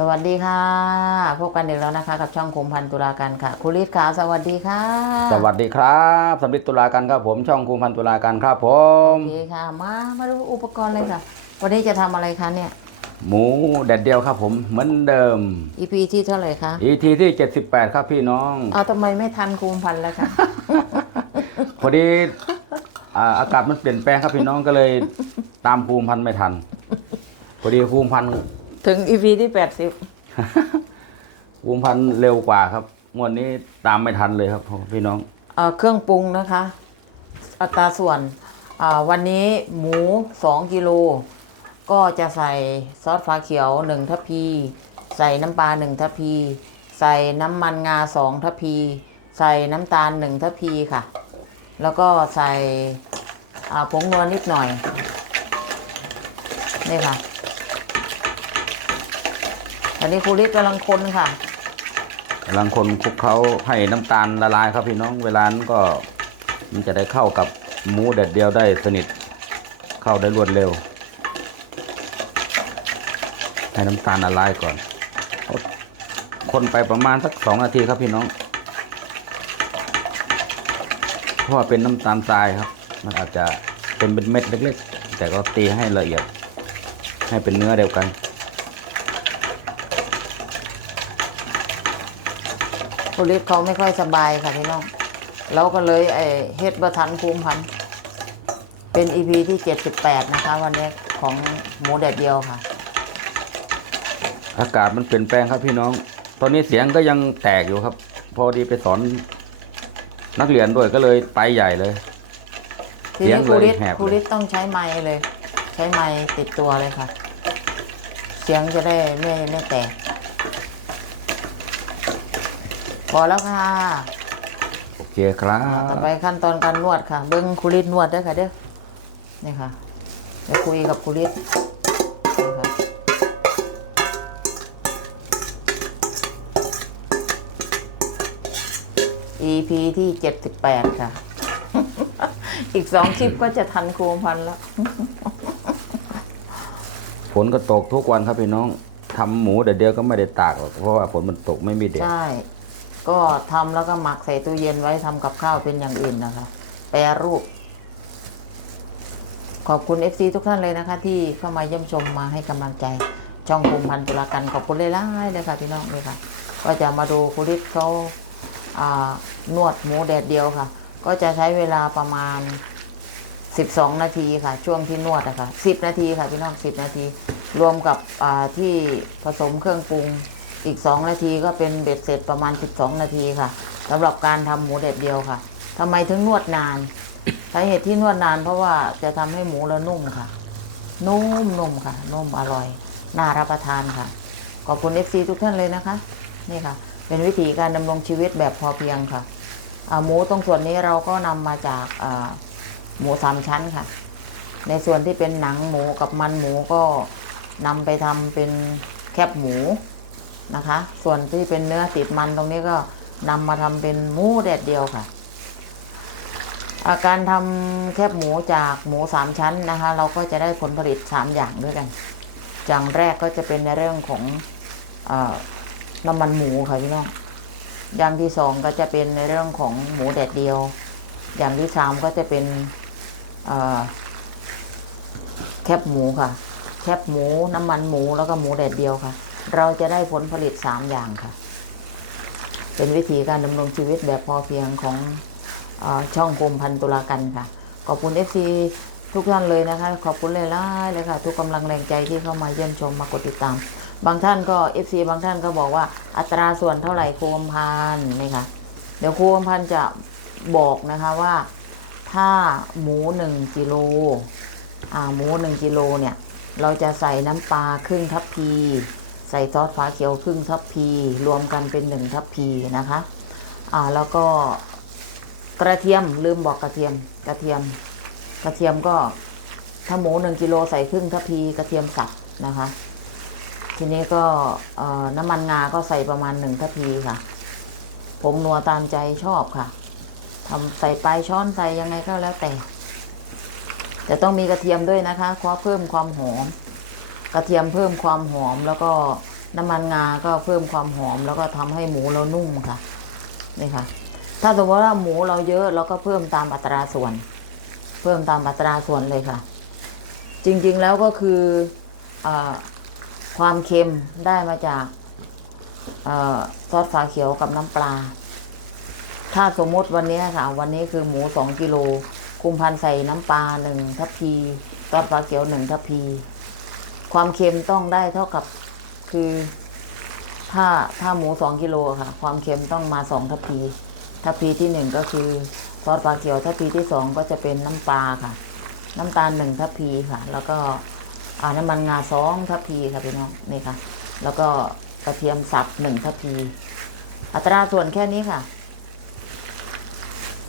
สวัสดีค่ะ พบกันอีกแล้วนะคะ กับช่องคุมพันธ์ตุลาการค่ะคุณฤทธิ์ขาสวัสดีค่ะ สวัสดีครับสำริดตุลาการครับผมช่องคุมพันตุลาการครับผมโอเคค่ะ มามาดูอุปกรณ์เลยค่ะ วันนี้จะทำอะไรคะเนี่ย หมูแดดเดียวครับผมเหมือนเดิม EP ที่เท่าไหร่คะ ET ที่ 78 ครับพี่น้องเอาทำไมไม่ทันคุมพันธ์แล้วคะพอดีอ่าอากาศมันเปลี่ยนแปลงครับพี่น้องก็เลยตามภูมิพันธุ์ไม่ทัน พอดีภูมิพันธุ์ ถึง EP ที่80ภูมิพันธุ์เร็วกว่าครับงวดนี้ตามไม่ทันเลยครับพี่น้องเอ่อเครื่องปรุงนะคะ อัตราส่วนอ่าวันนี้หมู2กิโลก็จะใส่ซอสฟ้าเขียว1ทัพพี ใส่น้ำปลา1ทัพพี ใส่น้ำมันงา2ทัพพี ใส่น้ำตาล1ทัพพีค่ะ แล้วก็ใส่อ่าผงนวลนิดหน่อยนี่ค่ะต อนนี้ครูฤทธิ์กำลังคนค่ะกำลังคนคลุกเขาให้น้ำตาลละลายครับพี่น้องเวลานั้นก็มันจะได้เข้ากับหมูแดดเดียวได้สนิทเข้าได้รวดเร็ว ให้น้ำตาลละลายก่อน คนไปประมาณสักสองนาทีครับพี่น้องเพราะว่าเป็นน้ำตาลทรายครับ มันอาจจะเป็นเป็นเม็ดเล็ก ๆ แต่ก็ตีให้ละเอียด ให้เป็นเนื้อเดียวกัน คุริศเขาไม่ค่อยสบายค่ะพี่น้องเราก็เลยไอเฮ็ดประทันภูมิพันธุ์เป็น EP ที่78นะคะ วันนี้ของหมูแดดเดียวค่ะ อากาศมันเปลี่ยนแปลงครับพี่น้อง ตอนนี้เสียงก็ยังแตกอยู่ครับ พอดีไปสอนนักเรียนด้วยก็เลยไปใหญ่เลยทีเสียนี้งคุเลยริศแหบเลยคุริศต้องใช้ไม้เลย ใช้ไม้ติดตัวเลยค่ะ เสียงจะได้ไม่ไม่แตก พอแล้วค่ะ โอเคครับต่อไปขั้นตอนการนวดค่ะ เบิ้งคุริศนวดเด้วยค่ะเด้อนี่ค่ะจะคุยกับคุริศนี่ค่ะ EP ที่78ค่ะ อีกสองคลิปก็จะทันครูพันธุ์แล้ว ฝนก็ตกทุกวันครับพี่น้องทำหมูแต่เดียวก็ไม่ได้ตากหรอกเพราะว่าฝนมันตกไม่มีแดดใช่ ก็ทำแล้วก็หมักใส่ตู้เย็นไว้ทำกับข้าวเป็นอย่างอื่นนะคะ แปรรูป ขอบคุณ FC ทุกท่านเลยนะคะ ที่เข้ามาเยี่ยมชมมาให้กำลังใจ ช่องภูมิพันธุลากันขอบคุณเลยล่ายเลยค่ะพี่น้องเลยค่ะก็จะมาดูคุริศเขาอ่านวดหมูแดดเดียวค่ะ ก็จะใช้เวลาประมาณ 12 นาทีค่ะ ช่วงที่นวดอะค่ะ10 นาทีค่ะพี่น้อง 10 นาที รวมกับที่ผสมเครื่องปรุง อีก 2 นาทีก็เป็นเบ็ดเสร็จประมาณ 12 นาทีค่ะสำหรับการทำหมูแดดเดียวค่ะทำไมถึงนวดนานสาเหตุที่นวดนานเพราะว่าจะทำให้หมูเรานุ่มค่ะ นุ่มนุ่มค่ะ นุ่มอร่อย น่ารับประทานค่ะ ขอบคุณ FC ทุกท่านเลยนะคะ นี่ค่ะ เป็นวิธีการดำรงชีวิตแบบพอเพียงค่ะหมูตรงส่วนนี้เราก็นำมาจากหมูสามชั้นค่ะ ในส่วนที่เป็นหนังหมูกับมันหมูก็นำไปทำเป็นแคบหมู นะคะ ส่วนที่เป็นเนื้อติดมันตรงนี้ก็นำมาทำเป็นหมูแดดเดียวค่ะ อาการทำแคบหมูจากหมูสามชั้นนะคะ เราก็จะได้ผลผลิตสามอย่างด้วยกัน อย่างแรกก็จะเป็นในเรื่องของอน้ำมันหมูค่ะพี่น้องอย่างที่สองก็จะเป็นในเรื่องของหมูแดดเดียว อย่างที่สามก็จะเป็นแคบหมูค่ะ แคบหมูน้ำมันหมูแล้วก็หมูแดดเดียวค่ะ เราจะได้ผลผลิตสามอย่างค่ะ เป็นวิธีการดำรงชีวิตแบบพอเพียงของอช่องกรมพันตุลากันค่ะ ขอบคุณเอฟซีทุกท่านเลยนะคะ ขอบคุณเลยล่าเลยค่ะ ทุกกำลังแรงใจที่เข้ามาเยี่ยมชมมากดติดตาม บางท่านก็เอฟซีบางท่านก็บอกว่าอัตราส่วนเท่าไหร่ครูกำพันนี่ค่ะ เดี๋ยวครูกำพันจะบอกนะคะว่าถ้าหมูหนึ่งกิโลอ่าหมูหนึ่งกิโลเนี่ย เราจะใส่น้ำปลาครึ่งทัพพี ใส่ซอสฟ้าเขียวครึ่งทัพพี รวมกันเป็นหนึ่งทัพพีนะคะอ่าแล้วก็กระเทียมลืมบอกกระเทียมกระเทียม กระเทียมก็ถ้าหมูหนึ่งกิโลใส่ครึ่งทัพพีกระเทียมสับนะคะ ทีนี้ก็น้ำมันงาก็ใส่ประมาณหนึ่งทัพพีค่ะผงนัวตามใจชอบค่ะทำใส่ปลายช้อนใส่ยังไงก็แล้วแต่ แต่ต้องมีกระเทียมด้วยนะคะเพราะเพิ่มความหอม กระเทียมเพิ่มความหอมแล้วก็น้ำมันงาก็เพิ่มความหอมแล้วก็ทำให้หมูเรานุ่มค่ะนี่ค่ะ ถ้าสมมติว่าหมูเราเยอะเราก็เพิ่มตามอัตราส่วน เพิ่มตามอัตราส่วนเลยค่ะ จริงๆแล้วก็คืออความเค็มได้มาจากอซอสฝาเขียวกับน้ำปลา ถ้าสมมติวันนี้ค่ะ วันนี้คือหมูสองกิโลคุมพันใส่น้ำปลาหนึ่งทัพพีซอสฝาเขียวหนึ่งทัพพี ความเค็มต้องได้เท่ากับคือถ้าถ้าหมูสองกิโลค่ะ ความเค็มต้องมาสองทัพพี ทัพพีที่หนึ่งก็คือซอสปลาเขียวทัพพีที่สองก็จะเป็นน้ำปลาค่ะ น้ำตาลหนึ่งทัพพีค่ะ แล้วก็อ่าน้ำมันงาสองทัพพีค่ะพี่น้องนี่ค่ะ แล้วก็กระเทียมสับหนึ่งทัพพี อัตราส่วนแค่นี้ค่ะ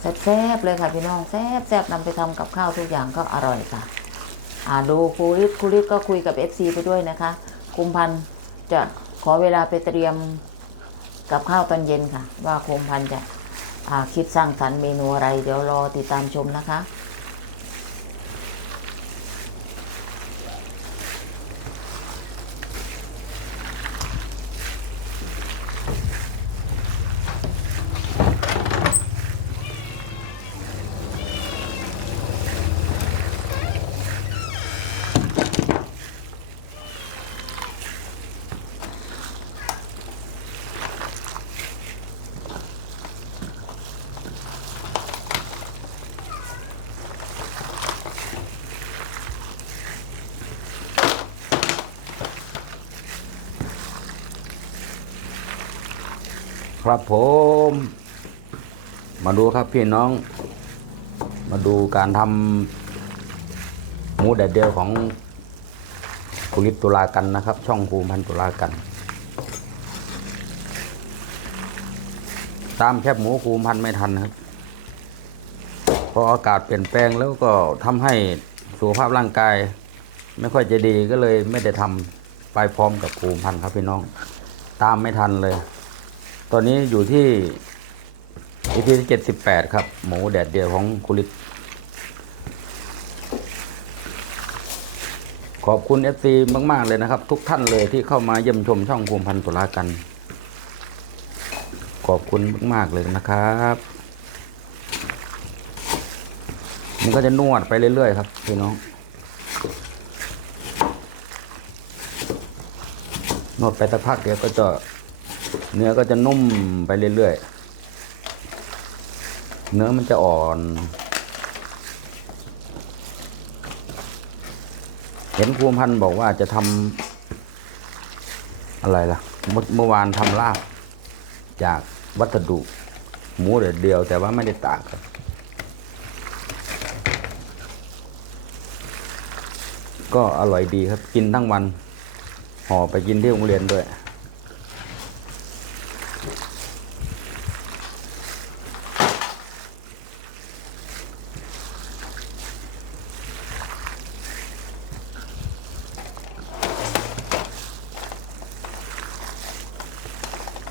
แซ่บๆเลยค่ะพี่น้องแซ่บๆนำไปทำกับข้าวทุกอย่างก็อร่อยค่ะ อ่าดูครูฤทธิ์ครูฤทธิ์ก็คุยกับ FC ไปด้วยนะคะคุมพันธ์จะขอเวลาไปเตรียมกับข้าวตอนเย็นค่ะ ว่าคุมพันธ์จะคิดสร้างสรรค์เมนูอะไร เดี๋ยวรอติดตามชมนะคะ ครับผม มาดูครับพี่น้อง มาดูการทำหมูแดดเดียวของคุริตตุลากันนะครับ ช่องภูมิพันตุลากัน ตามแคบหมูภูมิพันไม่ทันครับพราะอากาศเปลี่ยนแปลงแล้วก็ทำให้สุขภาพร่างกาย ไม่ค่อยจะดีก็เลยไม่ได้ทำไปพร้อมกับภูมิพันครับพี่น้อง ตามไม่ทันเลย ตอนนี้อยู่ที่ EP ที่เจ็ดสิบแปดครับ หมูแดดเดียวของคุริตขอบคุณ FC มาก ๆ เลยนะครับ ทุกท่านเลยที่เข้ามาเยี่ยมชมช่องภูมิพันธ์ตุลากัน ขอบคุณมาก ๆ เลยนะครับมันก็จะนวดไปเรื่อย ๆ ครับพี่น้องนวดไปสักพักเดี๋ยวก็จะ เนื้อก็จะนุ่มไปเรื่อยๆ เนื้อมันจะอ่อน เห็นครูพันธ์บอกว่าจะทำอะไรล่ะ เมื่อวานทำลาบ จากวัสดุ หมูเด็ดเดียวแต่ว่าไม่ได้ตากครับก็อร่อยดีครับกินทั้งวันห่อไปกินที่โรงเรียนด้วย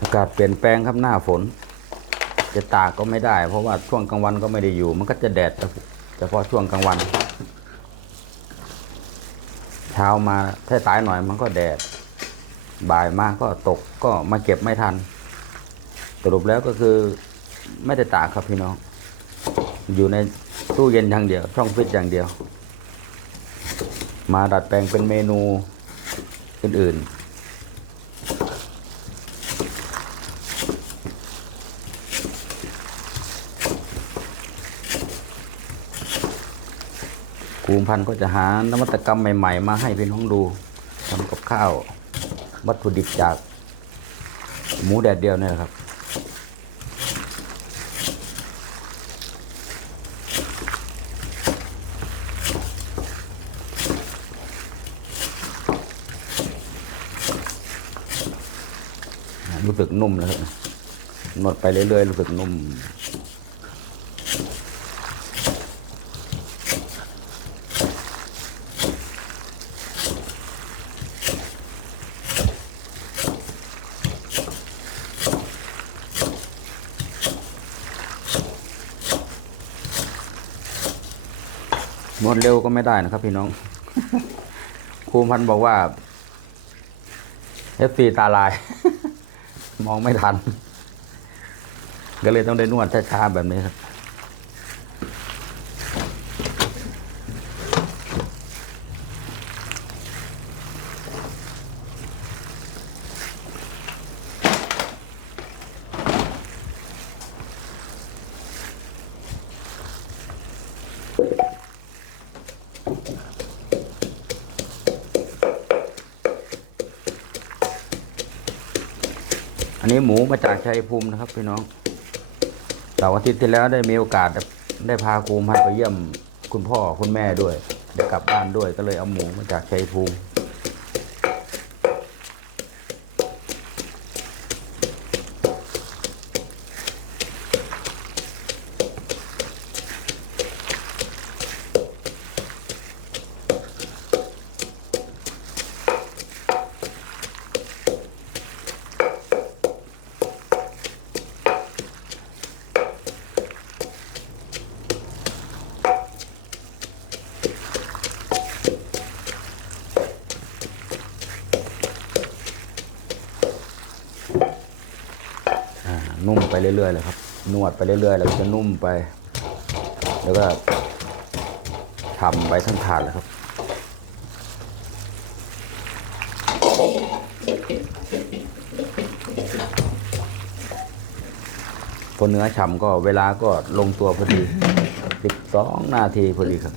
อากาศเปลี่ยนแปลงครับหน้าฝน จะตากก็ไม่ได้ เพราะว่าช่วงกลางวันก็ไม่ได้อยู่ มันก็จะแดดเฉพาะช่วงกลางวัน เช้ามาถ้าสายหน่อยมันก็แดด บ่ายมาก็ตกก็มาเก็บไม่ทัน สรุปแล้วก็คือไม่ได้ตากครับพี่น้อง อยู่ในตู้เย็นอย่างเดียว ช่องฟิตอย่างเดียว มาดัดแปลงเป็นเมนูอื่นๆ ภูมิพันธ์ก็จะหานวัตกรรมใหม่ ๆ มาให้พี่น้องดูทำกับข้าว วัตถุดิบจาก หมูแดดเดียวเนี่ยครับรู้สึกนุ่มเลยครับนวดไปเรื่อยๆรู้สึกนุ่ม นวดเร็วก็ไม่ได้นะครับพี่น้องครูพันบอกว่าเอฟซีตาลาย มองไม่ทัน ก็เลยต้องได้นวดช้าๆแบบนี้ครับ นนี้หมูมาจากชัยภูมินะครับพี่น้องเสาร์อาทิตย์ที่แล้วได้มีโอกาสได้พาครูพันธุ์ไปเยี่ยมคุณพ่อคุณแม่ด้วยได้กลับบ้านด้วยก็เลยเอาหมูมาจากชัยภูมิ เรื่อยๆเลยครับ นวดไปเรื่อยๆ แล้วก็จะนุ่มไป แล้วก็ทำไปทั้งถาดเลยครับพอเนื้อฉ่ำก็เวลาก็ลงตัวพอดี 12 นาทีพอดีครับ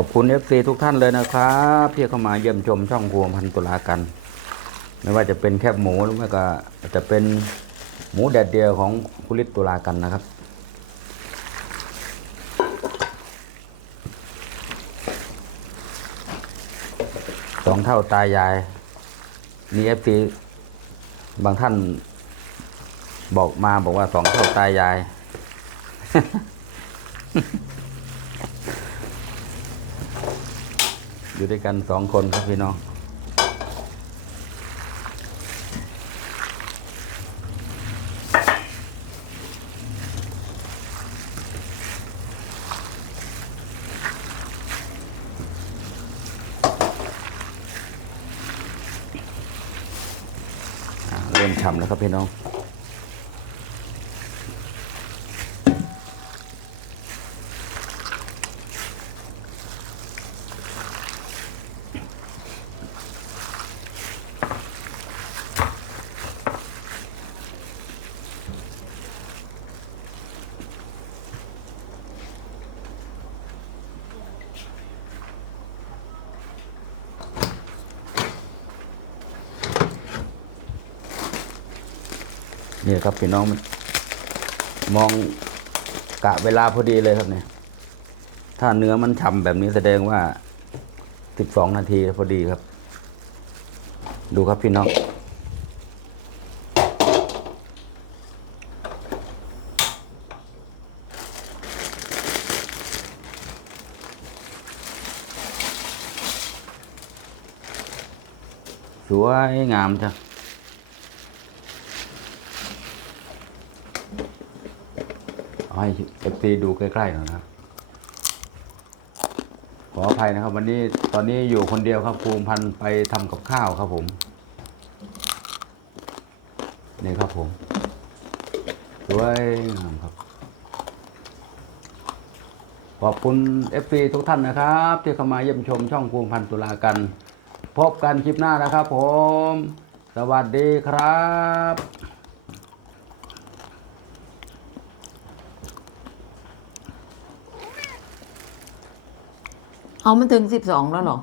อบคุณเอฟซีทุกท่านเลยนะครับที่เข้ามาเยี่ยมชมช่องครัวพันตุลากัน ไม่ว่าจะเป็นแคบหมูหรือไม่ก็จะเป็นหมูแดดเดียวของคุลิตตุลากันนะครับสองเท่าตายายมีเอฟซีบางท่านบอกมาบอกว่าสองเท่าตายาย อยู่ด้วยกันสองคนครับพี่น้อง เริ่มฉ่ำแล้วครับพี่น้อง นี่ครับพี่น้องมองกะเวลาพอดีเลยครับเนี่ย ถ้าเนื้อมันฉ่ำแบบนี้แสดงว่าสิบสองนาทีพอดีครับ ดูครับพี่น้องสวยงามจ้ะ เอา ให้เอฟซีดูใกล้ๆหน่อยนะครับ ขออภัยนะครับ วันนี้ตอนนี้อยู่คนเดียวครับภูมิพันธ์ไปทำกับข้าวครับผม นี่ครับผมสวยงามครับ ขอบคุณเอฟซีทุกท่านนะครับ ที่เข้ามาเยี่ยมชมช่องภูมิพันธ์ตุลากัน พบกันคลิปหน้านะครับผม สวัสดีครับ เอามันถึงสิบสองแล้วเหรอ